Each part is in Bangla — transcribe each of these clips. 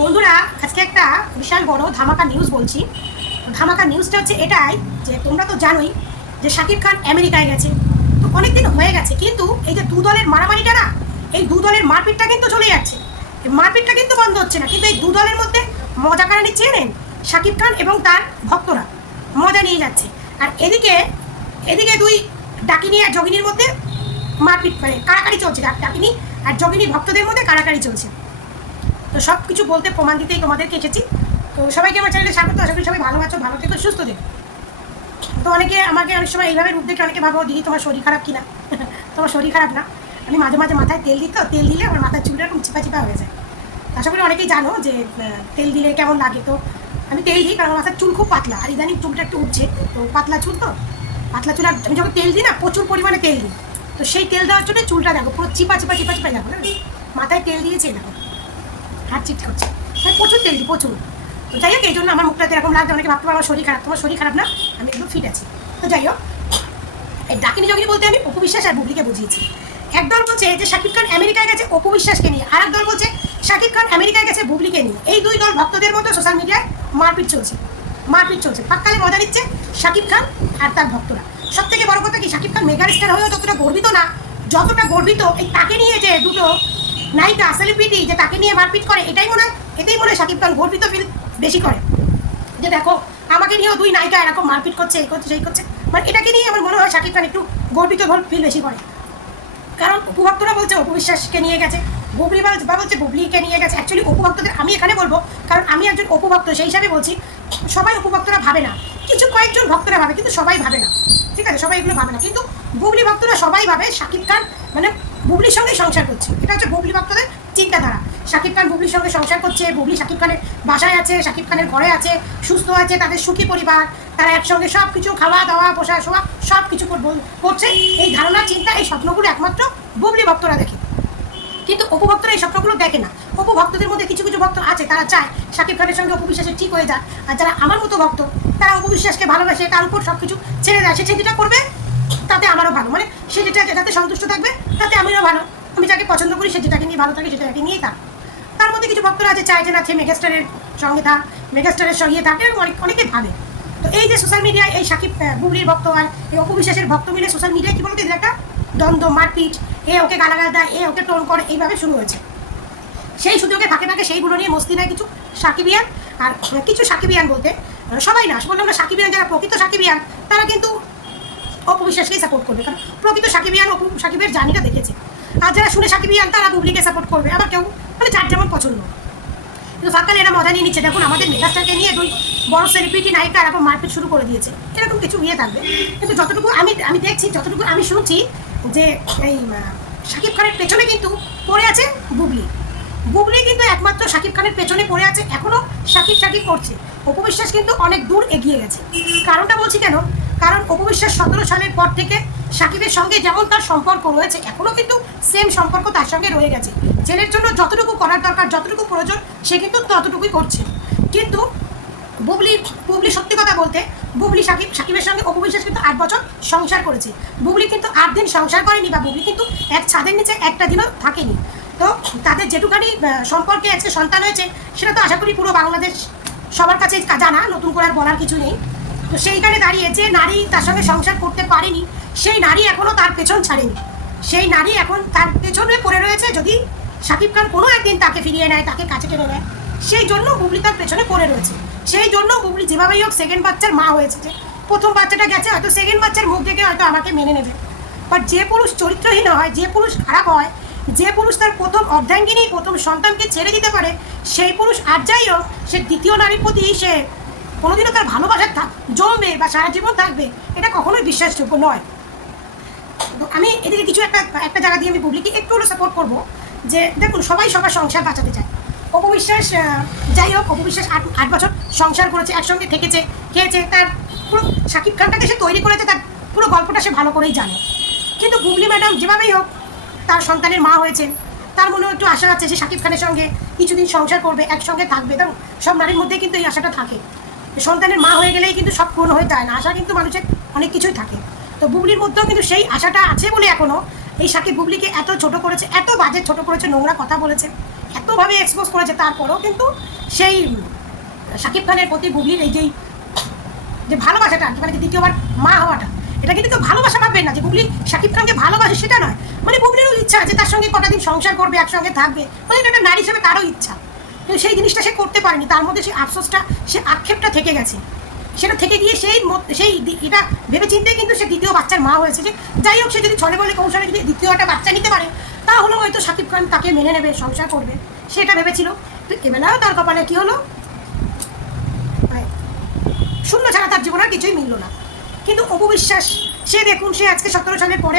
বন্ধুরা, আজকে একটা বিশাল বড় ধামাকা নিউজ বলছি। ধামাকা নিউজটা হচ্ছে এটাই যে তোমরা তো জানোই যে শাকিব খান আমেরিকায় গেছে, তো অনেকদিন হয়ে গেছে, কিন্তু এই যে দু দলের মারামারিটা না, এই দু দলের মারপিটটা কিন্তু চলে যাচ্ছে, এই মারপিটটা কিন্তু বন্ধ হচ্ছে না। কিন্তু এই দু দলের মধ্যে মজা কারা নিচ্ছে নেন, শাকিব খান এবং তার ভক্তরা মজা নিয়ে যাচ্ছে। আর এদিকে এদিকে দুই ডাকিনী আর যোগিনীর মধ্যে মারপিট, মানে কারাকারি চলছে। ডাকিনী আর যোগিনীর ভক্তদের মধ্যে কারাকারি চলছে। তো সব কিছু বলতে প্রমাণ দিতেই তোমাদেরকে এসেছি। তো সবাইকে আমার চ্যানেলে স্বাগত। আশা করি সবাই ভালো আছো, ভালো থেকো, সুস্থ থেকো। তো অনেকে আমাকে অনেক সময় এইভাবে রূপ দেখে অনেকে ভাবো দিদি তোমার শরীর খারাপ কিনা। তোমার শরীর খারাপ না, আমি মাঝে মাঝে মাথায় তেল দিই, তো তেল দিলে আমার মাথার চুলটা এরকম চিপা চিপা হয়ে যায়। আশা করি অনেকেই জানো যে তেল দিলে কেমন লাগে। তো আমি তেল দিই কারণ মাথার চুল খুব পাতলা, আর ইদানিং চুলটা একটু উঠছে, তো পাতলা চুল, তো পাতলা চুল। আর আমি যখন তেল দিই না, প্রচুর পরিমাণে তেল দিই, তো সেই তেল দেওয়ার জন্য চুলটা দেখো পুরো চিপা চিপা চিপা চিপা দেখো না, মাথায় তেল দিয়েছে দেখো, হাত চিট করছে, মানে প্রচুর তেল দিই, প্রচুর। তো যাই হোক, এই জন্য আমার মুখটা এরকম লাগছে। অনেকে ভাবতে পারো আমার শরীর খারাপ, তোমার শরীর খারাপ না, আমি একদম ফিট আছি। তো যাই হোক, এই ডাকিনী যোগিনী বলতে আমি অপু বিশ্বাস আর বুবলিকে বুঝিয়েছি। একদল বলছে যে শাকিব খান আমেরিকায় গেছে অপু বিশ্বাসকে নিয়ে, আর এক দল বলছে শাকিব খান আমেরিকায় গেছে বুবলিকে নিয়ে। এই দুই দল ভক্তদের মধ্যে সোশ্যাল মিডিয়ায় মারপিট চলছে, মারপিট চলছে। পাক্কালে মজা নিচ্ছে শাকিব খান আর তার ভক্তরা। সব থেকে বড় কথা কি, শাকিব খান মেগাস্টার হয়েও যতটা গর্বিত না, যতটা গর্বিত এই তাকে নিয়ে যে দুটো নায়িকা সেলিব্রিটি যে তাকে নিয়ে মারপিট করে, এটাই মনে হয় শাকিব খান গর্বিত ফিল বেশি করে। যে দেখো আমাকে নিয়েও দুই নায়িকা এরকম মারপিট করছে, এই করছে সেই করছে, মানে এটাকে নিয়ে আমার মনে হয় শাকিব খান একটু গর্বিত ফিল বেশি করে। কারণ উপভক্তরা বলছে অপু বিশ্বাসকে নিয়ে গেছে, বুবলি বা বলছে বুবলিকে নিয়ে গেছে। অ্যাকচুয়ালি উপভক্তদের আমি এখানে বলবো, কারণ আমি একজন উপভক্ত, সেই হিসাবে বলছি। সবাই উপভক্তরা ভাবে না, কিছু কয়েকজন ভক্তরা ভাবে, কিন্তু সবাই ভাবে না, ঠিক আছে? সবাই এগুলো ভাবে না, কিন্তু বুবলি ভক্তরা সবাই ভাবে শাকিব খান মানে বুবলির সঙ্গে সংসার করছে। এটা হচ্ছে বুবলি ভক্তদের চিন্তাধারা। শাকিব খান বুবলির সঙ্গে সংসার করছে, বুবলি শাকিব খানের বাসায় আছে, শাকিব খানের ঘরে আছে, সুস্থ আছে, তাদের সুখী পরিবার, তারা একসঙ্গে সব কিছু খাওয়া দাওয়া বসা শোয়া সব কিছু করছে। এই ধারণা, চিন্তা, এই স্বপ্নগুলো একমাত্র বুবলি ভক্তরা দেখে, কিন্তু অপু ভক্তরা এই স্বপ্নগুলো দেখে না। অপু ভক্তদের মধ্যে কিছু কিছু ভক্ত আছে, তারা চায় শাকিব খানের সঙ্গে অপু বিশ্বাসের ঠিক হয়ে যায়। আর যারা আমার মতো ভক্ত, তারা অপু বিশ্বাসকে ভালোবাসে, তার উপর সব কিছু ছেড়ে দেয়। সে যেটা করবে তাতে আমারও ভালো, মানে সে যেটা যাতে সন্তুষ্ট থাকবে তাতে আমিও ভালো। আমি যাকে পছন্দ করি সে যেটাকে নিয়ে ভালো থাকে সেটাকে নিয়েই থাক। তার মধ্যে কিছু ভক্তরা আছে চায় যে না, সে মেগাস্টারের সঙ্গে থাক, মেগাস্টারের সঙ্গে থাক, এরকম অনেকে ভাবে। তো এই যে সোশ্যাল মিডিয়ায় এই শাকিব বুবলির ভক্ত আর এই অপু বিশ্বাসের ভক্ত মিলে সোশ্যাল মিডিয়ায় কী বলতো, এদের একটা দ্বন্দ্ব, মারপিট, এ ওকে গালাগাল দেয়, এ ওকে টোন করে, এইভাবে শুরু হয়েছে। সেই সুযোগে ফাঁকে ফাঁকে সেইগুলো নিয়ে মস্তি নেয় কিছু সাকিবিয়ান। আর কিছু সাকিবিয়ান বলতে সবাই না, বললাম না, সাকিবিয়ান যারা প্রকৃত সাকিবিয়ান তারা কিন্তু অপু বিশ্বাসকেই সাপোর্ট করবে, কারণ প্রকৃত সাকিবিয়ান অপু সাকিবের জার্নিটা দেখেছে। আর যারা শুনে সাকিবিয়ান তারা বুবলিকে সাপোর্ট করবে, আবার কেউ মানে যার যেমন পছন্দ। কিন্তু ফাঁকালে এরা মজা নিয়ে নিচ্ছে। দেখুন আমাদের মেগাস্টারকে নিয়ে দুই বড় সেলিব্রিটি নায়িকা এরকম মারপিট শুরু করে দিয়েছে, এরকম কিছু ইয়ে থাকবে। কিন্তু যতটুকু আমি দেখছি, যতটুকু আমি শুনছি, যে এই শাকিব খানের পেছনে কিন্তু পড়ে আছে বুবলি। বুবলি কিন্তু একমাত্র শাকিব খানের পেছনে পড়ে আছে, এখনও শাকিব করছে। অপু বিশ্বাস কিন্তু অনেক দূর এগিয়ে গেছে। কারণটা বলছি কেন, কারণ অপু বিশ্বাস 17 সালের পর থেকে শাকিবের সঙ্গে যেমন তার সম্পর্ক রয়েছে, এখনও কিন্তু সেম সম্পর্ক তার সঙ্গে রয়ে গেছে। ছেলের জন্য যতটুকু করার দরকার, যতটুকু প্রয়োজন, সে কিন্তু ততটুকুই করছে। কিন্তু বুবলি সত্যি কথা বলতে, বুবলি শাকিবের সঙ্গে অপু বিশ্বাস কিন্তু 8 বছর সংসার করেছে। বুবলি কিন্তু 8 দিন সংসার করেনি, বা বুবলি কিন্তু এক ছাদের নিচে একটা দিনও থাকেনি। তো তাদের যেটুখানি সম্পর্কে আজকে সন্তান হয়েছে, সেটা তো আশা করি পুরো বাংলাদেশ সবার কাছে জানা, নতুন করে আর বলার কিছু নেই। তো সেইখানে দাঁড়িয়ে যে নারী তার সঙ্গে সংসার করতে পারেনি, সেই নারী এখনও তার পেছন ছাড়েনি, সেই নারী এখন তার পেছনে পড়ে রয়েছে। যদি শাকিব খান কোনো একদিন তাকে ফিরিয়ে নেয়, তাকে কাছে টেনে নেয়, সেই জন্য বুবলি তার পেছনে পড়ে রয়েছে। সেই জন্য বুবলি যেভাবেই হোক সেকেন্ড বাচ্চার মা হয়েছে, যে প্রথম বাচ্চাটা গেছে, হয়তো সেকেন্ড বাচ্চার মুখ দেখে হয়তো আমাকে মেনে নেবে। বাট যে পুরুষ চরিত্রহীন হয়, যে পুরুষ খারাপ হয়, যে পুরুষ তার প্রথম অর্ধাঙ্গিনী প্রথম সন্তানকে ছেড়ে দিতে পারে, সেই পুরুষ আর যাই হোক, সে দ্বিতীয় নারীর প্রতি সে কোনোদিনও তার ভালোবাসা জমবে বা সারা জীবন থাকবে, এটা কখনোই বিশ্বাসযোগ্য নয়। তো আমি এদিকে কিছু একটা জায়গা দিয়ে আমি বুবলিকে একটু হলেও সাপোর্ট করবো। যে দেখুন, সবাই সবার সংসার বাঁচাতে চায়। অপু বিশ্বাস যাই হোক, অপু বিশ্বাস 8 বছর সংসার করেছে, একসঙ্গে থেকেছে, খেয়েছে, তার পুরো শাকিব খানটাকে সে তৈরি করেছে, তার পুরো গল্পটা সে ভালো করেই জানে। কিন্তু বুবলি ম্যাডাম যেভাবেই হোক তার সন্তানের মা হয়েছেন, তার মনেও একটু আশা আছে যে শাকিব খানের সঙ্গে কিছুদিন সংসার করবে, একসঙ্গে থাকবে। দেখুন সব নারীর মধ্যে কিন্তু এই আশাটা থাকে। সন্তানের মা হয়ে গেলেই কিন্তু সব পূর্ণ হয়ে যায় না, আশা কিন্তু মানুষের অনেক কিছুই থাকে। তো বুবলির মধ্যেও কিন্তু সেই আশাটা আছে বলে এখনও এই শাকিব বুবলিকে এত ছোট করেছে, এত বাজে ছোট করেছে, নোংরা কথা বলেছে, এতভাবে এক্সপোজ করেছে, তারপরেও কিন্তু সেই শাকিব খানের প্রতি বুবলির এই যে ভালোবাসাটা, মানে যে দ্বিতীয়বার মা হওয়াটা, এটা কিন্তু কেউ ভালোবাসা ভাববেন না যে বুবলি শাকিব খানকে ভালোবাসে, সেটা নয়। মানে বুবলিরও ইচ্ছা আছে তার সঙ্গে কটা দিন সংসার করবে, একসঙ্গে থাকবে, মানে এটা একটা নারী হিসেবে তারও ইচ্ছা, কিন্তু সেই জিনিসটা সে করতে পারেনি। তার মধ্যে সেই আফসোসটা, সে আক্ষেপটা থেকে গেছে। সেটা থেকে গিয়ে সেই এটা ভেবে চিন্তে কিন্তু সে দ্বিতীয় বাচ্চার মা হয়েছে, যে যাই হোক সে যদি ছলে বলে কৌশলে যদি দ্বিতীয় একটা বাচ্চা নিতে পারে, তাহলে হয়তো শাকিব খান তাকে মেনে নেবে, সংসার করবে, সেটা ভেবেছিল। তো এবেলাও তার কপালে কী হলো, শূন্য ছাড়া তার জীবনে আর কিছুই মিলল না। কিন্তু অপু বিশ্বাস, সে দেখুন, সে আজকে 17 সালের পরে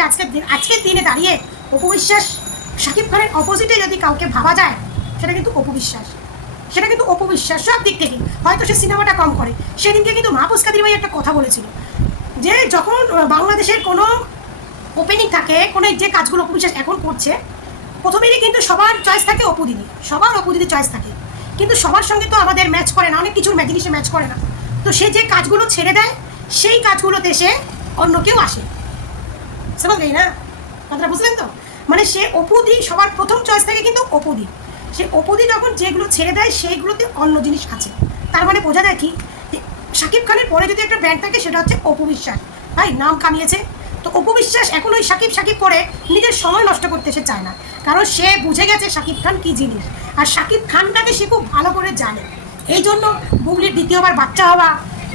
আজকের দিনে দাঁড়িয়ে অপু বিশ্বাস, শাকিব খানের অপোজিটে যদি কাউকে ভাবা যায়, সেটা কিন্তু অপু বিশ্বাস, সেটা কিন্তু অপু বিশ্বাস সব দিক থেকে। হয়তো সে সিনেমাটা কম করে, সেদিনকে কিন্তু মাহফুজ কাদির ভাই একটা কথা বলেছিল যে যখন বাংলাদেশের কোনো ওপেনিং থাকে, কোনো যে কাজগুলো অপু বিশ্বাস এখন করছে, প্রথমেই কিন্তু সবার চয়েস থাকে অপু দিদি, সবার অপু দিদি চয়েস থাকে, কিন্তু সবার সঙ্গে তো আমাদের ম্যাচ করে না, অনেক কিছুর জিনিসে ম্যাচ করে না। তো সে যে কাজগুলো ছেড়ে দেয়, সেই কাজগুলোতে সে অন্য কেউ আসে, বুঝলেন না কথাটা, বুঝলেন তো? মানে সে অপুদি সবার প্রথম চয়েস থাকে, কিন্তু অপুদি, সে অপুদি যখন যেগুলো ছেড়ে দেয় সেইগুলোতে অন্য জিনিস আছে। তার মানে বোঝা যায় কি, শাকিব খানের পরে যদি একটা ব্র্যান্ড থাকে, সেটা হচ্ছে অপু বিশ্বাস। ভাই নাম কামিয়েছে। তো অপু বিশ্বাস এখন ওই সাকিব করে নিজের সময় নষ্ট করতে সে চায় না, কারণ সে বুঝে গেছে শাকিব খান কী জিনিস, আর শাকিব খানটাকে সে খুব ভালো করে জানে। এই জন্য বুবলির দ্বিতীয়বার বাচ্চা হওয়া,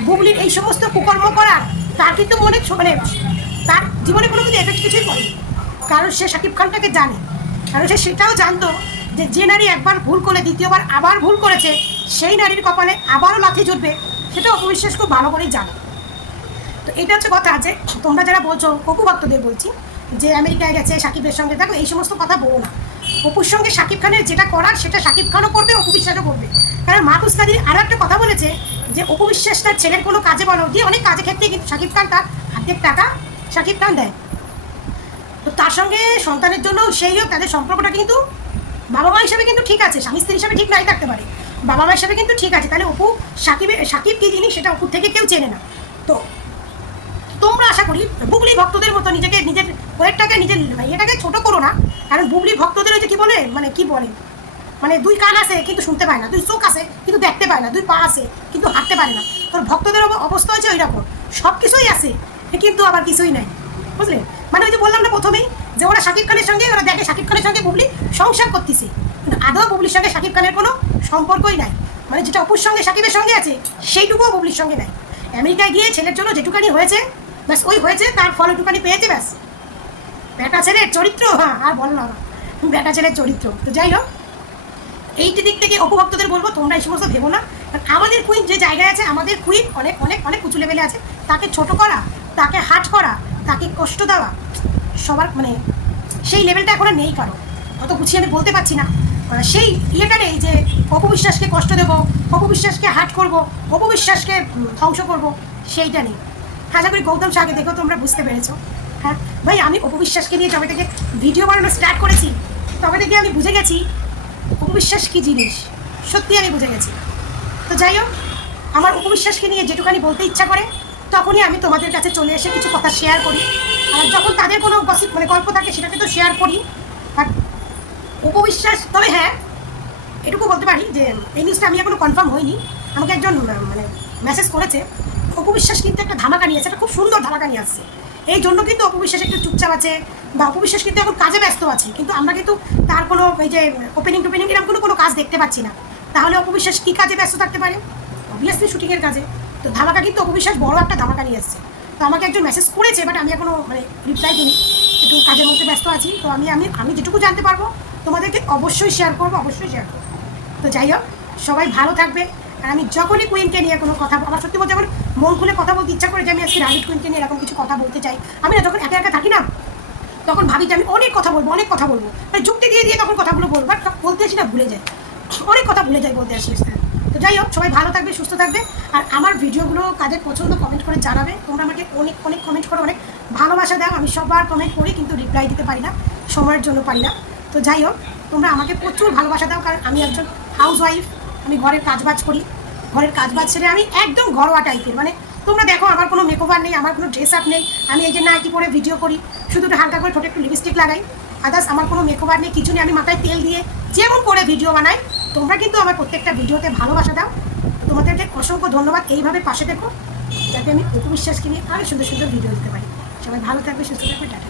বুবলির এই সমস্ত কুকর্ম করা, তার কিন্তু মনে মানে তার জীবনে কোনো কিছু এফেক্ট কিছুই পড়েনি, কারণ সে শাকিব খানটাকে জানে। কারণ সে সেটাও জানতো যে নারী একবার ভুল করে দ্বিতীয়বার আবার ভুল করেছে, সেই নারীর কপালে আবারও লাথি জুটবে, সেটা অপু বিশ্বাস খুব ভালো করেই জানে। তো এটা হচ্ছে কথা, যে তোমরা যারা বলছো, অপু ভক্তদের বলছি, যে আমেরিকায় গেছে শাকিবের সঙ্গে, দেখো এই সমস্ত কথা বলো না। অপুর সঙ্গে শাকিব খানের যেটা করার, সেটা শাকিব খানও করবে, অপু বিশ্বাসও করবে। কারণ মাহফুজ কাদির আরও একটা কথা বলেছে যে অপু বিশ্বাস তার ছেলের কোনো কাজে বলো, দিয়ে অনেক কাজে ক্ষেত্রে কিন্তু শাকিব খান তার হাতের টাকা শাকিব খান দেয়। তো তার সঙ্গে সন্তানের জন্য সেইও তাদের সম্পর্কটা কিন্তু বাবা মা হিসাবে কিন্তু ঠিক আছে, স্বামী স্ত্রী হিসাবে ঠিক নাই থাকতে পারে, বাবা মা হিসাবে কিন্তু ঠিক আছে। তাহলে অপু শাকিব কী জিনিস সেটা অপুর থেকে কেউ চেনে না। তো তোমরা আশা করি বুবলি ভক্তদের মতো নিজের ওয়েটটাকে, নিজের এটাকে ছোটো করো না। কারণ বুবলি ভক্তদের ওই যে কী বলে, মানে কি বলে, মানে 2 কান আছে কিন্তু শুনতে পায় না, 2 চোখ আছে কিন্তু দেখতে পায় না, 2 পা আছে কিন্তু হাঁটতে পারে না। তোর ভক্তদের অবস্থা হচ্ছে ওই রকম, সব কিছুই আছে কিন্তু আবার কিছুই নাই, বুঝলে? মানে ওই যে বললাম না প্রথমেই, যে ওরা শাকিব খানের সঙ্গে, ওরা দেখে শাকিব খানের সঙ্গে বুবলি সংসার করতেছে, কিন্তু আদৌ বুবলির সঙ্গে শাকিব খানের কোনো সম্পর্কই নাই। মানে যেটা অপুর সঙ্গে শাকিবের সঙ্গে আছে, সেইটুকুও বুবলির সঙ্গে নাই। আমেরিকায় গিয়ে ছেলের জন্য যেটুকানি হয়েছে, ব্যাস ওই হয়েছে, তার ফল একটুখানি পেয়েছে, ব্যাস। বেটা ছেলের চরিত্র, হ্যাঁ আর বলো না, বেটা ছেলের চরিত্র। তো যাই হোক, এইটি দিক থেকে অপু ভক্তদের বলবো, তোমরা এই সমস্ত ভেবো না। আমাদের কুইন যে জায়গায় আছে, আমাদের কুইন অনেক অনেক অনেক উঁচু লেভেলে আছে। তাকে ছোট করা, তাকে হার্ট করা, তাকে কষ্ট দেওয়া, সবার মানে সেই লেভেলটা এখন নেই কারো, অত গুছিয়ে আমি বলতে পারছি না। সেই ইয়েটা নেই যে অপু বিশ্বাসকে কষ্ট দেবো, অপু বিশ্বাসকে হার্ট করবো, অপু বিশ্বাসকে ধ্বংস করবো, সেইটা নেই। আশা করি গৌতম সাহাকে দেখো তোমরা বুঝতে পেরেছো। হ্যাঁ ভাই, আমি অপু বিশ্বাসকে নিয়ে যবে থেকে ভিডিও বানানো স্টার্ট করেছি, তবে থেকে আমি বুঝে গেছি অপু বিশ্বাস কী জিনিস, সত্যি আমি বুঝে গেছি। তো যাই হোক, আমার অপু বিশ্বাসকে নিয়ে যেটুখানি বলতে ইচ্ছা করে, তখনই আমি তোমাদের কাছে চলে এসে কিছু কথা শেয়ার করি। আর যখন তাদের কোনো গসিপ মানে গল্প থাকে, সেটাকে তো শেয়ার করি। আর অপু বিশ্বাস, তবে হ্যাঁ এটুকু বলতে পারি যে এই নিউজটা আমি এখনো কনফার্ম হয়নি, আমাকে একজন মানে মেসেজ করেছে, অপু বিশ্বাস কিন্তু একটা ধামাকা নিয়ে আসছে, একটা খুব সুন্দর ধামাকা নিয়ে আসছে। এই জন্য কিন্তু অপু বিশ্বাস একটু চুপচাপ আছে, বা অপু বিশ্বাস কিন্তু এখন কাজে ব্যস্ত আছে, কিন্তু আমরা কিন্তু তার কোনো এই যে ওপেনিং এরকম কোনো কাজ দেখতে পাচ্ছি না। তাহলে অপু বিশ্বাস কী কাজে ব্যস্ত থাকতে পারে? অবভিয়াসলি শুটিংয়ের কাজে। তো ধামাকা কিন্তু অপু বিশ্বাস বড় একটা ধামাকা নিয়ে এসছে। তো আমাকে একজন মেসেজ করেছে, বাট আমি এখনও মানে রিপ্লাই দিইনি, একটু কাজের মধ্যে ব্যস্ত আছি। তো আমি যেটুকু জানতে পারবো তোমাদেরকে অবশ্যই শেয়ার করবো, অবশ্যই শেয়ার করবো। তো যাই হোক, সবাই ভালো থাকবে। আর আমি যখনই কুইনকে নিয়ে কোনো কথা, আমার সত্যি বলতে আমার মন খুলে কথা বলতে ইচ্ছা করে যে আমি আজকে রাজীব কুইনকে নিয়ে এরকম কিছু কথা বলতে চাই। আমি না যখন একা একা থাকি না, তখন ভাবি যে আমি অনেক কথা বলবো, মানে যুক্তি দিয়ে তখন কথাগুলো বলবো, বাট বলতে আসি না, ভুলে যাই, অনেক কথা ভুলে যাই বলতে আসি। তো যাই হোক, সবাই ভালো থাকবে, সুস্থ থাকবে। আর আমার ভিডিওগুলো কাদের পছন্দ কমেন্ট করে জানাবে। তোমরা আমাকে অনেক অনেক কমেন্ট করো, অনেক ভালোবাসা দাও। আমি সবার কমেন্ট করি, কিন্তু রিপ্লাই দিতে পারি না, সময়ের জন্য পারি না। তো যাই হোক, তোমরা আমাকে প্রচুর ভালোবাসা দাও, কারণ আমি একজন হাউস ওয়াইফ, আমি ঘরের কাজবাজ করি, ঘরের কাজবাজ ছেড়ে আমি একদম ঘরোয়া টাইপের। মানে তোমরা দেখো, আমার কোনো মেকওভার নেই, আমার কোনো ড্রেস আপ নেই, আমি এই যে নাইটি পরে ভিডিও করি, শুধু একটু হালকা করে ঠোঁটে একটু লিপস্টিক লাগাই, আদার্স আমার কোনো মেকওভার নেই, কিছু নেই। আমি মাথায় তেল দিয়ে যেমন করে ভিডিও বানাই, তোমরা কিন্তু আমার প্রত্যেকটা ভিডিওতে ভালোবাসা দাও। তোমাদেরকে অসংখ্য ধন্যবাদ। এইভাবে পাশে দেখো যাতে আমি অপু বিশ্বাসকে নিয়ে আরও সুন্দর সুন্দর ভিডিও দিতে পারি। সবাই ভালো থাকবে, সুস্থ থাকবে, টাটা।